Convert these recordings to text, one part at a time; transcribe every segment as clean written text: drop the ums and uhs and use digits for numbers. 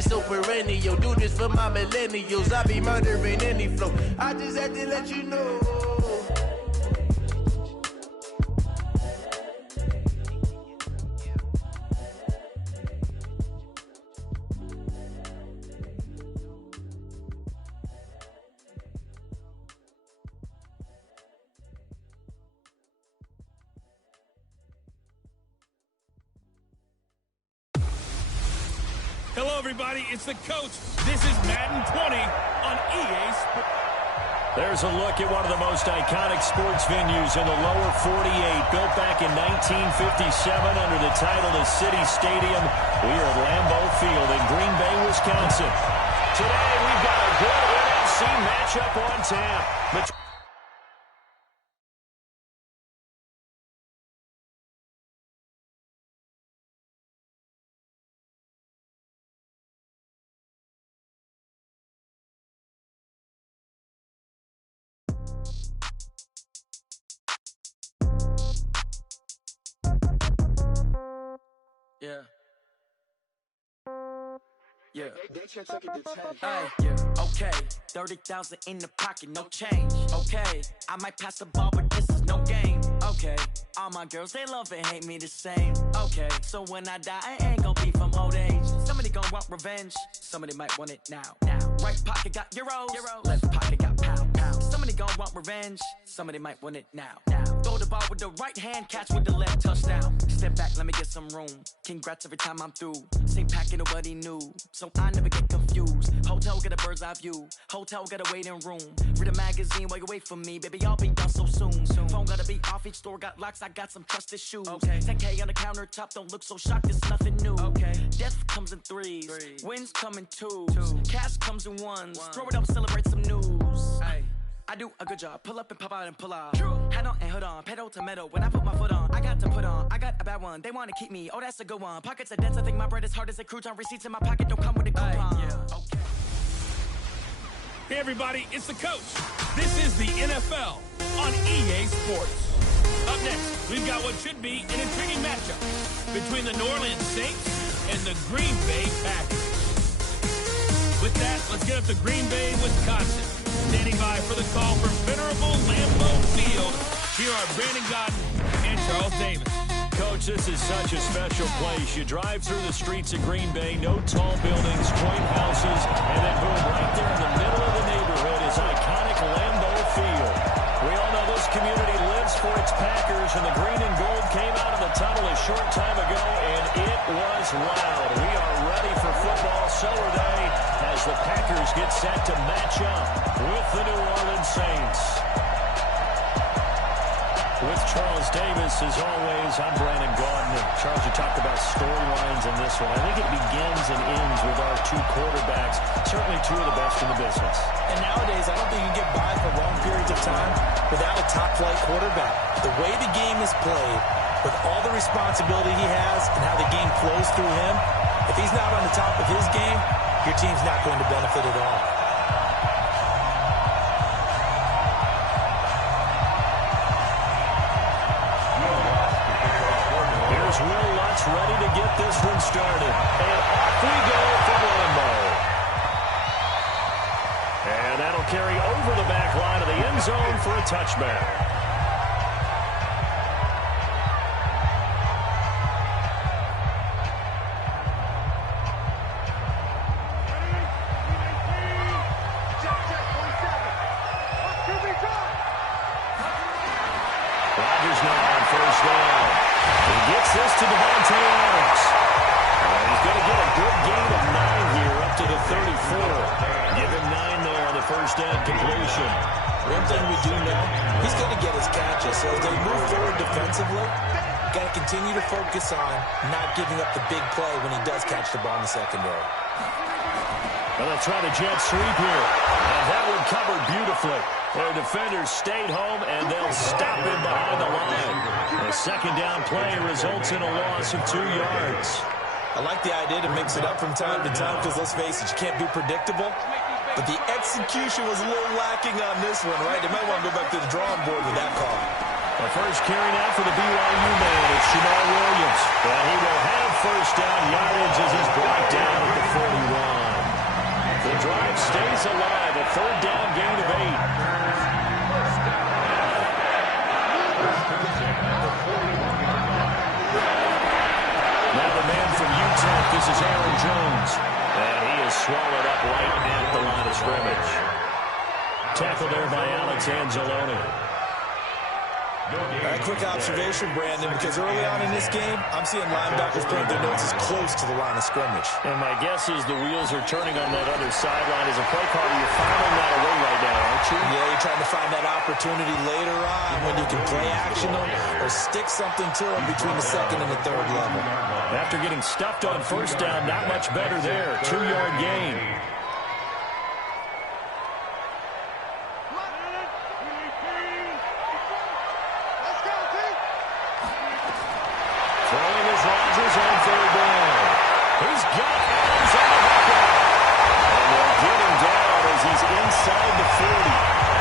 is so perennial. Do this for my millennials. I be murdering any flow. I just had to let you know. Hello, everybody. It's the coach. This is Madden 20 on EA Sports. There's a look at one of the most iconic sports venues in the lower 48, built back in 1957 under the title of City Stadium. We are at Lambeau Field in Green Bay, Wisconsin. Today, we've got a good NFC matchup on tap. Yeah. Okay, 30,000 in the pocket, no change. Okay, I might pass the ball, but this is no game. Okay, all my girls, they love and hate me the same. Okay, so when I die, I ain't gon' be from old age. Somebody gon' want revenge, somebody might want it now. Right pocket got euros, left pocket got pound. Somebody gon' want revenge, somebody might want it now. Throw the ball with the right hand, catch with the left, touchdown. Step back, let me get some room. Congrats every time I'm through. Same packet, nobody knew, so I never get confused. Hotel get a bird's eye view. Hotel got a waiting room. Read a magazine while you wait for me, baby. I'll be done so soon. Phone gotta be off. Each store got locks. I got some trusted shoes. 10K on the countertop. Don't look so shocked. It's nothing new. Death comes in threes. Wins come in twos. Cash comes in ones. Throw it up, celebrate some news. I do a good job. Pull up and pop out and pull out. Head on and hood on. Pedal to metal. When I put my foot on, I got to put on. I got a bad one. They want to keep me. Oh, that's a good one. Pockets are dense. I think my bread is hard as a crouton. Receipts in my pocket don't come with a coupon. Hey, everybody. It's the coach. This is the NFL on EA Sports. Up next, we've got what should be an intriguing matchup between the New Orleans Saints and the Green Bay Packers. With that, let's get up to Green Bay, Wisconsin. Standing by for the call from venerable Lambeau Field, here are Brandon Godden and Charles Davis. Coach, this is such a special place. You drive through the streets of Green Bay, no tall buildings, quaint houses, and then boom, right there in the middle of the neighborhood is iconic Lambeau Field. We all know this community lives for its Packers, and the green and gold came out of the tunnel a short time ago, and it was loud. We are ready for football, so are they, as the Packers get set to match up with the New Orleans Saints. With Charles Davis, as always, I'm Brandon Gaudin. Charles, you talked about storylines in this one. I think it begins and ends with our two quarterbacks, certainly two of the best in the business. And nowadays, I don't think you get by for long periods of time without a top-flight quarterback. The way the game is played, with all the responsibility he has and how the game flows through him, if he's not on the top of his game, your team's not going to benefit at all. Will Lutz ready to get this one started. And off we go from Lambeau. And that'll carry over the back line of the end zone for a touchback. Rodgers now on first down. He gets this to Devontae Adams. And he's going to get a good gain of 9 here up to the 34. Give him 9 there on the first down completion. One thing we do know, he's going to get his catches. So as they move forward defensively, got to continue to focus on not giving up the big play when he does catch the ball in the secondary. Well, they'll try the jet sweep here. And that one covered beautifully. Their defenders stayed home, and they'll stop him behind the line. The second down play results in a loss of 2 yards. I like the idea to mix it up from time to time because, let's face it, you can't be predictable. But the execution was a little lacking on this one, right? They might want to go back to the drawing board with that call. The first carry now for the BYU man is Jamal Williams. And he will have first down yardage as he's brought down at the 41. stays alive. A third down gain of 8. Now the man from Utah, this is Aaron Jones. And he is swallowed up right at the line of scrimmage. Tackled there by Alex Anzalone. A quick observation, Brandon, because early on in this game, I'm seeing linebackers putting their noses close to the line of scrimmage. And my guess is the wheels are turning on that other sideline. As a play caller, you're filing that away right now, aren't you? Yeah, you're trying to find that opportunity later on when you can play action them or stick something to them between the second and the third level. After getting stuffed on first down, not much better there. 2-yard gain. Throwing is Rodgers on third down. He's got Adams on the hookup. And they'll get him down as he's inside the 40.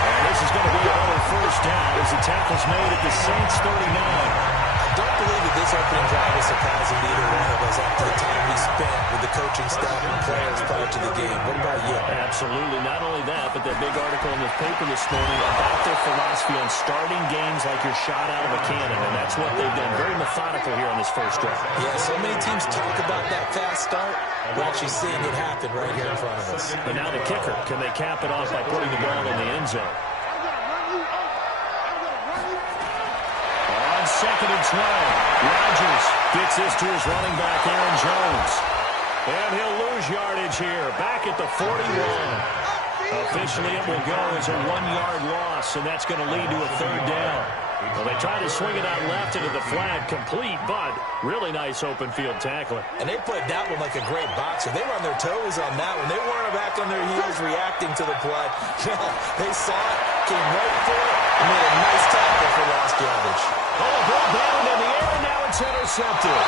And this is going to be another first down as the tackle's made at the Saints 39. I don't believe that this opening drive is surprising either one of us after the time we spent with the coaching staff and players prior to the game. What about you? Absolutely. Not only that, but that big article in the paper this morning about their philosophy on starting games like you're shot out of a cannon, and that's what they've done. Very methodical here on this first drive. Yeah, so many teams talk about that fast start. We're actually seeing it happen right here in front of us. But now the kicker. Can they cap it off by putting the ball in the end zone? On 2nd and 12, Rodgers gets this to his running back, Aaron Jones. And he'll lose yardage here, back at the 41. Officially, it will go as a 1-yard loss, and that's going to lead to a third down. Well, they try to swing it out left into the flat, complete, but really nice open field tackling. And they played that one like a great boxer. They were on their toes on that one. They weren't back on their heels reacting to the play. No, they saw it, came right for it, and made a nice tackle for lost yardage. Oh, ball down in the air, now it's intercepted.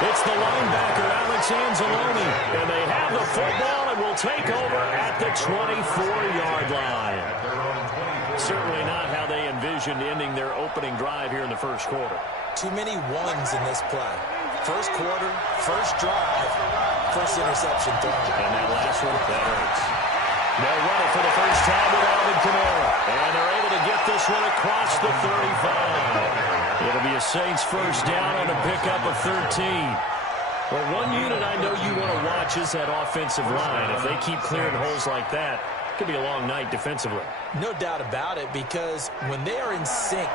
It's the linebacker, Alex Anzalone, and they have the football and will take over at the 24-yard line. Certainly not how they envisioned ending their opening drive here in the first quarter. Too many ones in this play. First quarter, first drive, first interception thrown. And that last one, that hurts. They'll run it for the first time with Alvin Kamara. And they're able to get this one across the 35. It'll be a Saints first down on a pickup of 13. Well, one unit I know you want to watch is that offensive line. If they keep clearing holes like that, it could be a long night defensively. No doubt about it, because when they are in sync,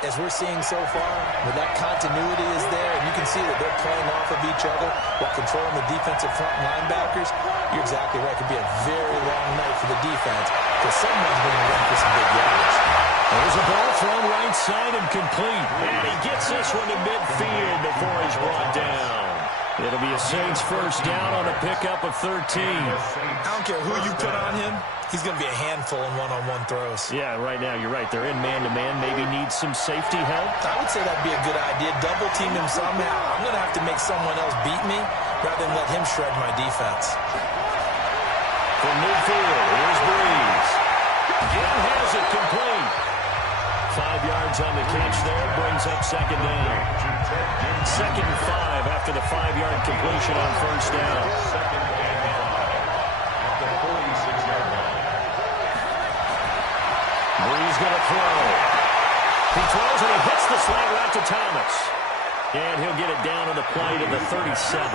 as we're seeing so far, where that continuity is there, and you can see that they're playing off of each other while controlling the defensive front linebackers, you're exactly right. It could be a very long night for the defense because someone's going to run for some big yardage. There's a ball thrown right side and complete. And he gets this one to midfield before he's brought down. It'll be a Saints first down on a pickup of 13. I don't care who you put on him. He's going to be a handful in one-on-one throws. Yeah, right now, you're right. They're in man-to-man. Maybe needs some safety help. I would say that'd be a good idea. Double team him somehow. I'm going to have to make someone else beat me rather than let him shred my defense. From midfield, here's Breeze. Jim has it complete. 5 yards on the catch there. Brings up second down. 2nd and 5 after the 5-yard completion on first down. Breeze going to throw. He throws and he hits the slant route to Thomas. And he'll get it down on the play to the 37.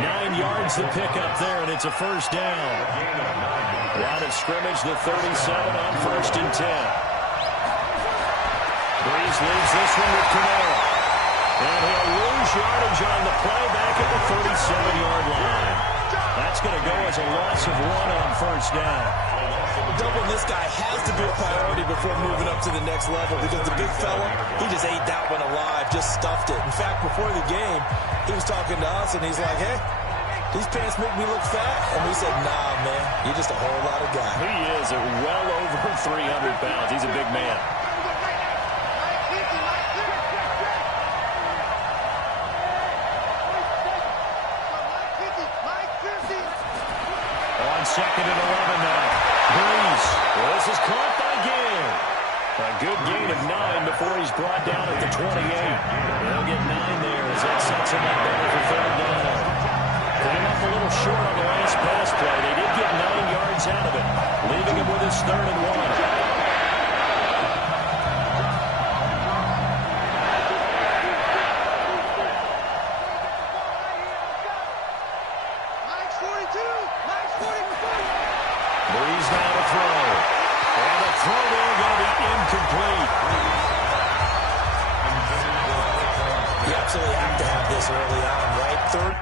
9 yards to pick up there, and it's a first down. Line of scrimmage, the 37 on 1st and 10. Breeze leaves this one with Kamara. And he'll lose yardage on the play back at the 37-yard line. That's going to go as a loss of 1 on first down. Doubling this guy has to be a priority before moving up to the next level because the big fella, he just ate that one alive, just stuffed it. In fact, before the game, he was talking to us, and he's like, hey, these pants make me look fat. And we said, nah, man, you're just a whole lot of guy. He is well over 300 pounds. He's a big man. On 2nd and 11 now. Breeze. This is caught by Gill. A good gain of 9 before he's brought down at the 28. They'll get 9 there as that sets him up better for third down. Put him up a little short on the last pass play. They did get 9 Breeze now to throw. And the throw there going to be incomplete. You absolutely have to have this early on, right? Third.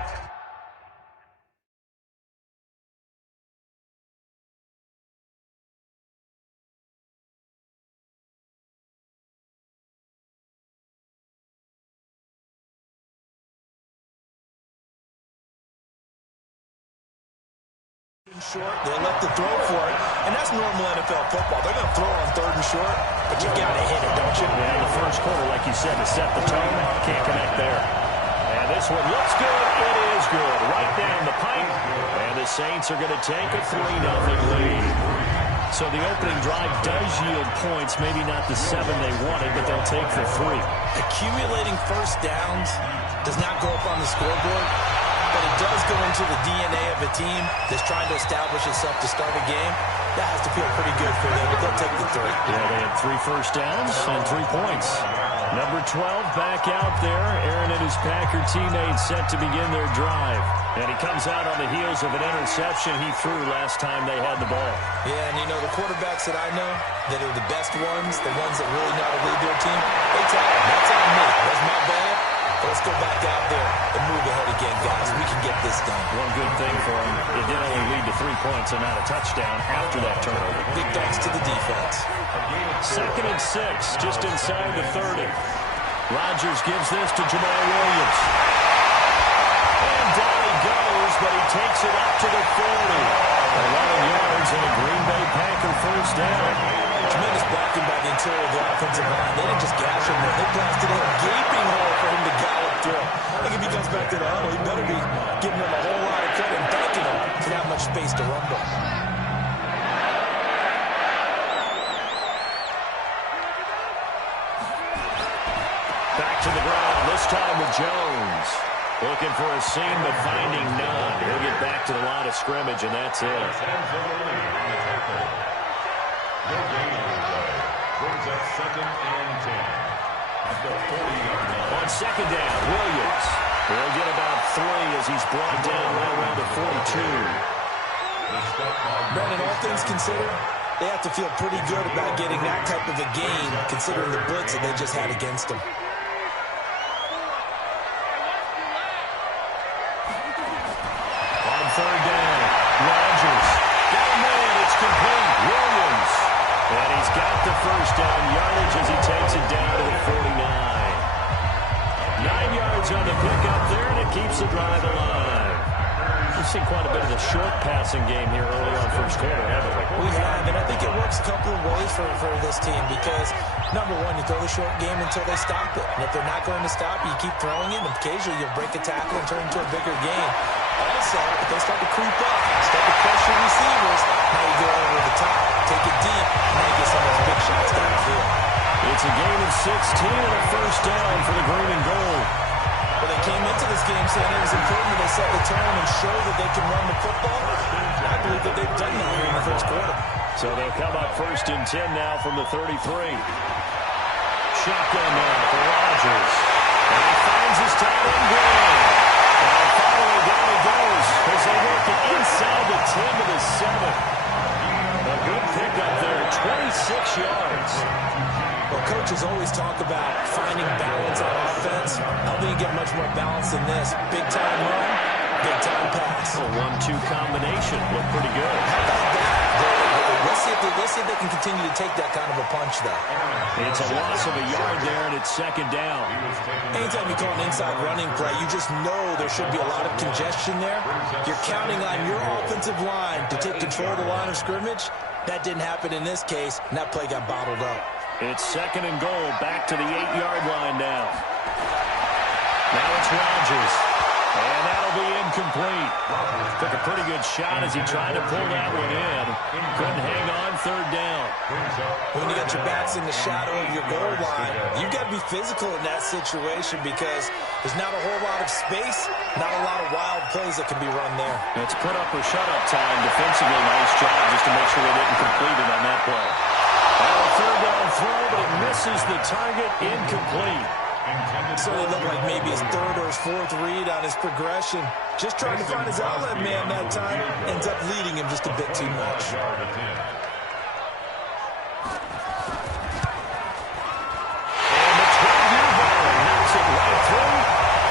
Short, they elect to throw for it, and that's normal NFL football. They're going to throw on 3rd and short, but you got to hit it, don't you? Yeah, in the first quarter, like you said, to set the tone, can't connect there. And this one looks good. It is good. Right down the pipe, and the Saints are going to take a 3-0 lead. So the opening drive does yield points, maybe not the 7 they wanted, but they'll take the 3. Accumulating first downs does not go up on the scoreboard, but it does go into the DNA of a team that's trying to establish itself to start a game. That has to feel pretty good for them, but they'll take the 3. Yeah, they had 3 first downs and 3 points. Number 12 back out there. Aaron and his Packer teammates set to begin their drive. And he comes out on the heels of an interception he threw last time they had the ball. Yeah, and you know, the quarterbacks that I know that are the best ones, the ones that really know how to lead their team, they tell them, that's on me. That's my bad. Let's go back out there and move ahead again, guys. We can get this done. One good thing for him, it did only lead to 3 points and not a touchdown after that turnover. Big thanks to the defense. 2nd and 6, just inside the 30. Rodgers gives this to Jamal Williams. And down he goes, but he takes it up to the 40. 11 yards and a Green Bay Packer first down. Tremendous blocking by the interior of the offensive line. They didn't just gash him there. They blasted a gaping hole for him to gallop through. I think if he comes back to the huddle, he better be giving him a whole lot of credit and thanking him for that much space to rumble. Back to the ground, this time with Jones. Looking for a seam, but finding none. He'll get back to the line of scrimmage, and that's it. Brings up 2nd and 10. At the 40-yard line. On 2nd down, Williams will get about 3 as he's brought down right around the 42. Brandon, all things considered, they have to feel pretty good about getting that type of a game, considering the blitz that they just had against them. On 3rd down, Rodgers. Got a man, it's complete. Williams. And he's got the first down yardage as he takes it down to the 49. 9 yards on the pickup there, and it keeps the drive alive. We've seen quite a bit of the short passing game here early on first quarter, haven't we? We have, and I think it works a couple of ways for this team because, number one, you throw the short game until they stop it. And if they're not going to stop it, you keep throwing it, and occasionally you'll break a tackle and turn it into a bigger game. Also, if they start to creep up, start to pressure receivers, now you go over the top, take it deep, and now you get some of those big shots downfield. It's a gain of 16 and a first down for the green and gold. Well, they came into this game saying it was important that they set the tone and show that they can run the football. And I believe that they've done that here in the first quarter. So they'll come up 1st and 10 now from the 33. Shotgun now for Rodgers. And he finds his tight end Green. And finally down he goes as they work it inside the 10 to the 7. A good pickup there, 26 yards. Well, coaches always talk about finding balance on offense. I don't think you get much more balance than this. Big-time run, big-time pass. A 1-2 combination. Looked pretty good. How about that? Let's see if they can continue to take that kind of a punch, though. It's a loss of a yard there, and it's 2nd down. Anytime you call an inside running play, you just know there should be a lot of congestion there. You're counting on your offensive line to take control of the line of scrimmage. That didn't happen in this case, and that play got bottled up. It's 2nd and goal, back to the 8-yard line now. Now it's Rodgers, and that'll be incomplete. Took a pretty good shot as he tried to pull that one in. Couldn't hang on 3rd down. When you got your backs in the shadow of your goal line, you've got to be physical in that situation because there's not a whole lot of space, not a lot of wild plays that can be run there. It's put up or shut up time. Defensively, nice job just to make sure they didn't complete it on that play. Now a 3rd down throw, but it misses the target, incomplete. Certainly looked like maybe his third or his fourth read on his progression. Just trying to find his outlet man that time. Ends up leading him just a bit too much. And the 12-year veteran knocks it right through.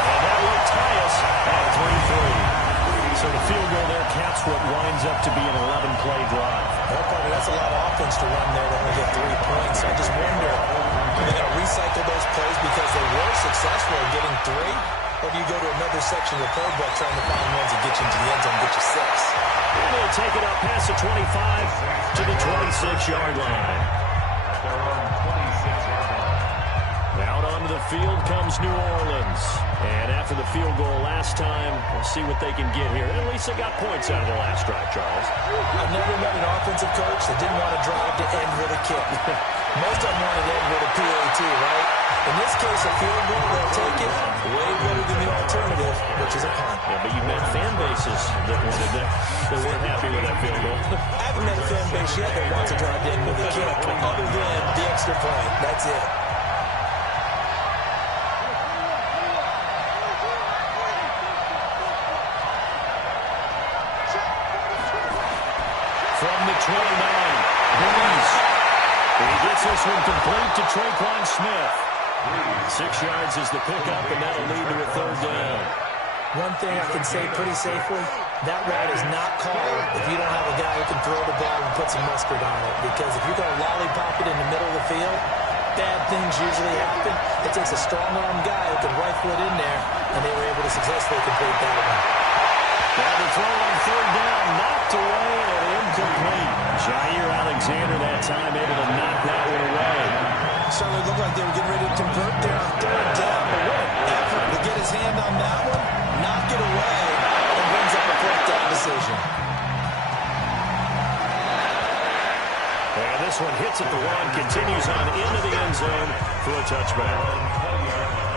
And that will tie us at 3-3. So the field goal there caps what winds up to be an 11-play drive. Well, partner, that's a lot of offense to run there to only get 3 points. I just wonder, are they going to recycle those plays because they were successful in getting 3? Or do you go to another section of the playbook trying to find ones that get you into the end zone and get you 6? And they'll take it up past the 25 to the 26-yard line. Out onto the field comes New Orleans. And after the field goal last time, we'll see what they can get here. At least they got points out of the last drive, Charles. I've never met an offensive coach that didn't want to drive to end with a kick. Most of them wanted to end with a PAT, right? In this case, a field goal, they'll take it way better than the alternative, which is a punt. Yeah, but you've met fan bases that wanted that. They weren't happy with that field goal. I haven't met a fan base yet that wants to drive to end with a kick, other than the extra point. That's it. From the 29, Breeze. He gets this one complete to Traquan Smith. 6 yards is the pickup, and that'll lead to a 3rd down. One thing I can say pretty safely, that route is not called if you don't have a guy who can throw the ball and put some mustard on it. Because if you're going to lollipop it in the middle of the field, bad things usually happen. It takes a strong-armed guy who can rifle it in there, and they were able to successfully complete that one. Now the throw on 3rd down, knocked away and incomplete. Jair Alexander that time able to knock that one away. Certainly looked like they were getting ready to convert there on 3rd down, but what an effort to get his hand on that one, knock it away, and brings up a 4th down decision. And this one hits at the 1, continues on into the end zone for a touchback.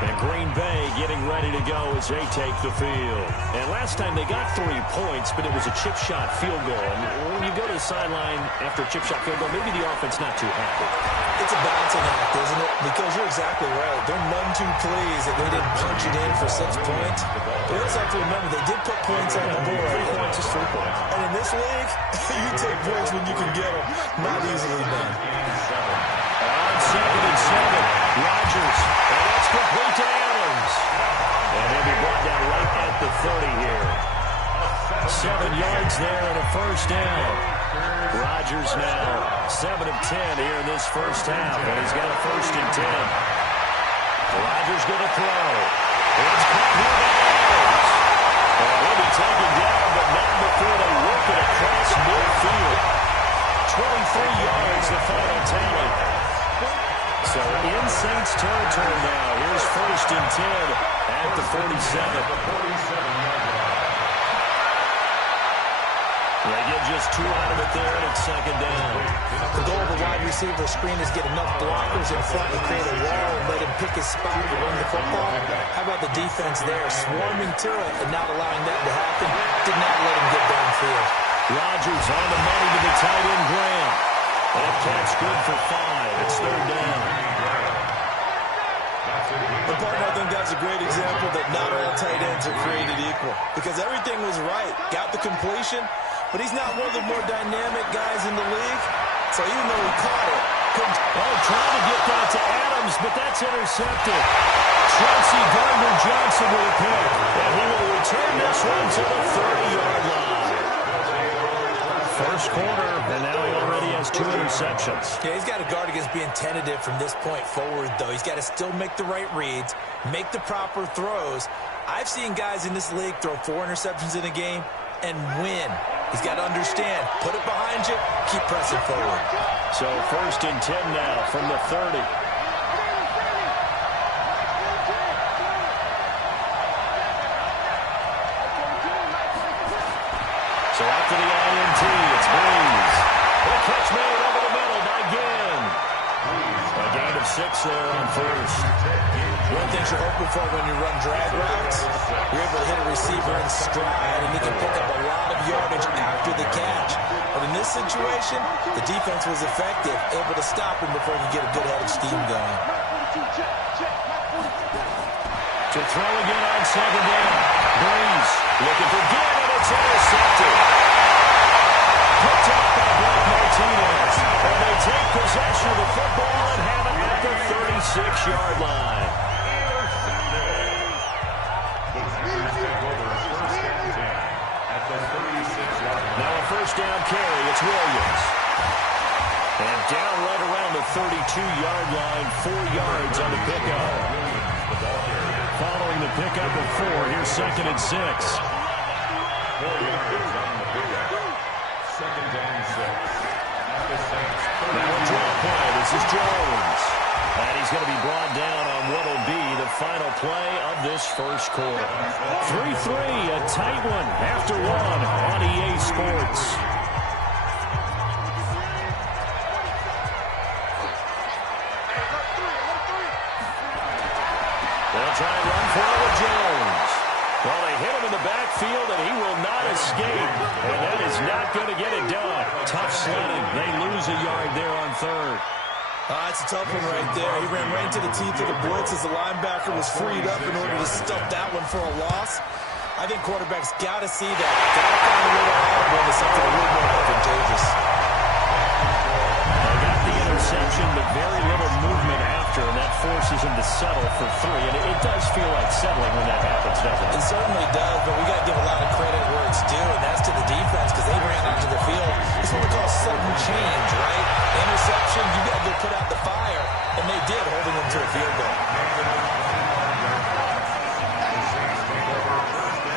And Green Bay getting ready to go as they take the field. And last time they got 3 points, but it was a chip shot field goal. And when you go to the sideline after a chip shot field goal, maybe the offense not too happy. It's a balancing act, isn't it? Because you're exactly right. They're none too pleased that they didn't punch it in for 6 points. But you also have to remember they did put points on the board. 3 points is 3 points. And in this league, you take points when you can get them. Not easily done. On 2nd and 7, Rodgers. And that's complete to Adams. And he'll be brought down right at the 30 here. 7 yards there and a 1st down. Rodgers now 7 of 10 here in this first half, and he's got a 1st and 10. Rodgers going to throw. It's caught here by Adams. And he'll be taken down, but not before they work it across midfield. 23 yards, the final tally. So in Saints territory now. Here's 1st and 10 at the 47. They get just 2 out of it there, and it's 2nd down. The goal of the wide receiver screen is get enough blockers in front to create a wall and let him pick his spot to run the football. How about the defense there, swarming to it and not allowing that to happen? Did not let him get downfield. Rodgers on the money to the tight end, Graham. That catch good for 5. It's 3rd down. The partner, I think that's a great example that not all tight ends are created equal. Because everything was right. Got the completion, but he's not one of the more dynamic guys in the league. So even though he caught it, trying to get that to Adams, but that's intercepted. Chauncey Gardner-Johnson with a pick. And he will return this one to the 30-yard line. First quarter, and now he already has 2 interceptions. Yeah, he's got to guard against being tentative from this point forward, though. He's got to still make the right reads, make the proper throws. I've seen guys in this league throw 4 interceptions in a game and win. He's got to understand, put it behind you, keep pressing forward. So 1st and 10 now from the 30. So after the INT, it's Breeze. The catch made over the middle by Ginn. A gain of 6 there on 1st. One thing you're hoping for when you run drag routes, you're able to hit a receiver in stride, and he can pick up a lot of yardage after the catch. But in this situation, the defense was effective, able to stop him before he could get a good head of steam going. To throw again on second down. Breeze looking for good, and it's intercepted. Picked up by Blake Martinez. And they take possession of the football and have it at the 36-yard line. Now a first down carry. It's Williams. And down right around the 32-yard line, 4 yards on the pickup. Following the pickup of 4, here's 2nd and 6. 4 yards on the pickup. 2nd and 6. Now a draw play. This is Jones. And he's going to be brought down on what will be the final play of this first quarter. 3-3, a tight one after 1 on EA Sports. They'll try and run for it with Jones. Well, they hit him in the backfield, and he will not escape. And that is not going to get it done. Tough sledding. They lose a yard there on 3rd. It's a tough one right there. He ran right into the teeth of the blitz as the linebacker was freed up in order to stuff that one for a loss. I think quarterbacks got to see that. Got to find a way to audible into something a little more advantageous. They got the interception, but very little movement after, and that forces him to settle for 3. And it does feel like settling when that happens, doesn't it? It certainly does, but we got to give a lot of credit where it's due, and that's to the defense because they ran onto the field. It's what we call sudden change, right? Interception, you got to go put out the fire, and they did, holding them to a field goal.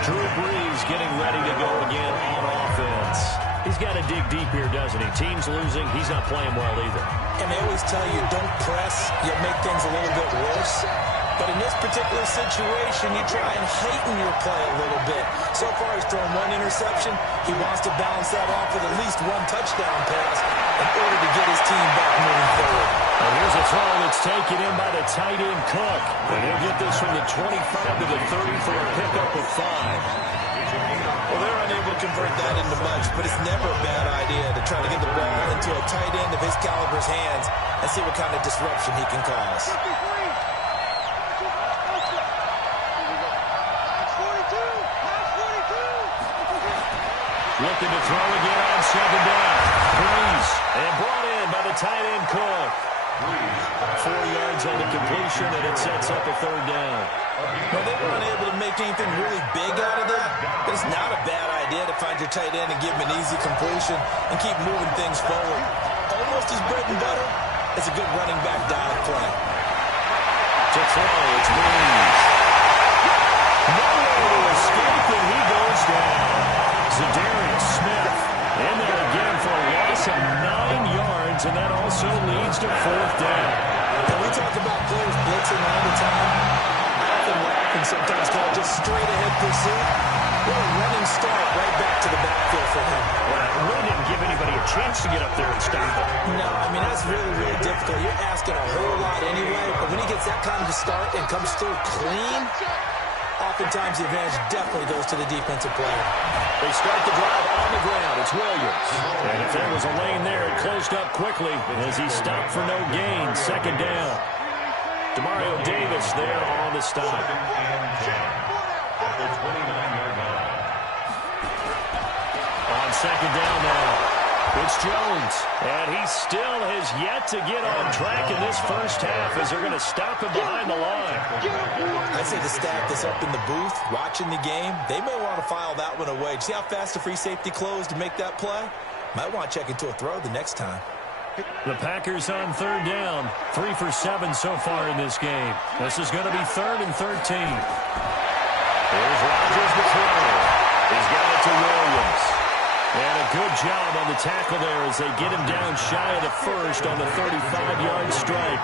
Drew Brees getting ready to go again on offense. He's got to dig deep here, doesn't he? Team's losing. He's not playing well either. And they always tell you, don't press. You'll make things a little bit worse. But in this particular situation, you try and heighten your play a little bit. So far, he's thrown 1 interception. He wants to balance that off with at least 1 touchdown pass in order to get his team back moving forward. And here's a throw that's taken in by the tight end Cook. And he'll get this from the 25 to the 30 for a pickup of 5. Well, they're unable to convert that into much, but it's never a bad idea to try to get the ball into a tight end of his caliber's hands and see what kind of disruption he can cause. Looking to throw again on second down. Breeze, and brought in by the tight end Cook. 4 yards on the completion, and it sets up a 3rd down. Well, they were unable to make anything really big out of that, but it's not a bad idea to find your tight end and give him an easy completion and keep moving things forward. Almost his bread and butter. It's a good running back dive play. To throw, it's Breeze. No way to escape, and he goes down. Zadarius Smith in there again for a loss of 9 yards, and that also leads to 4th down. And we talk about players blitzing all the time. I often laugh and sometimes call it just straight-ahead pursuit. What a running start right back to the backfield for him. Well, it really didn't give anybody a chance to get up there and stop it. No, I mean, that's really, really difficult. You're asking a whole lot anyway, but when he gets that kind of a start and comes through clean, oftentimes the advantage definitely goes to the defensive player. They start the drive on the ground. It's Williams. And if there was a lane there, it closed up quickly as he stopped for no gain. 2nd down. Demario Davis there on the stop. 2nd and 10 at the 29-yard line. On 2nd down now. It's Jones, and he still has yet to get on track in this first half as they're going to stop him behind the line. I'd say the staff that's up in the booth watching the game, they may want to file that one away. See how fast the free safety closed to make that play? Might want to check into a throw the next time. The Packers on 3rd down. 3 for 7 so far in this game. This is going to be 3rd and 13. Here's Rodgers the throw. He's got it to Williams. And a good job on the tackle there as they get him down shy of the first on the 35-yard strike.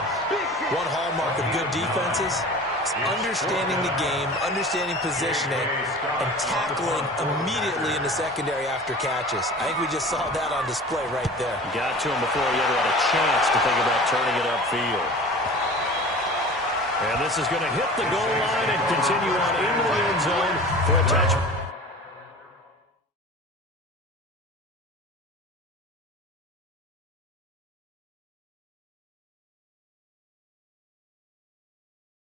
One hallmark of good defenses is understanding the game, understanding positioning, and tackling immediately in the secondary after catches. I think we just saw that on display right there. Got to him before he ever had a chance to think about turning it upfield. And this is going to hit the goal line and continue on into the end zone for a touchdown.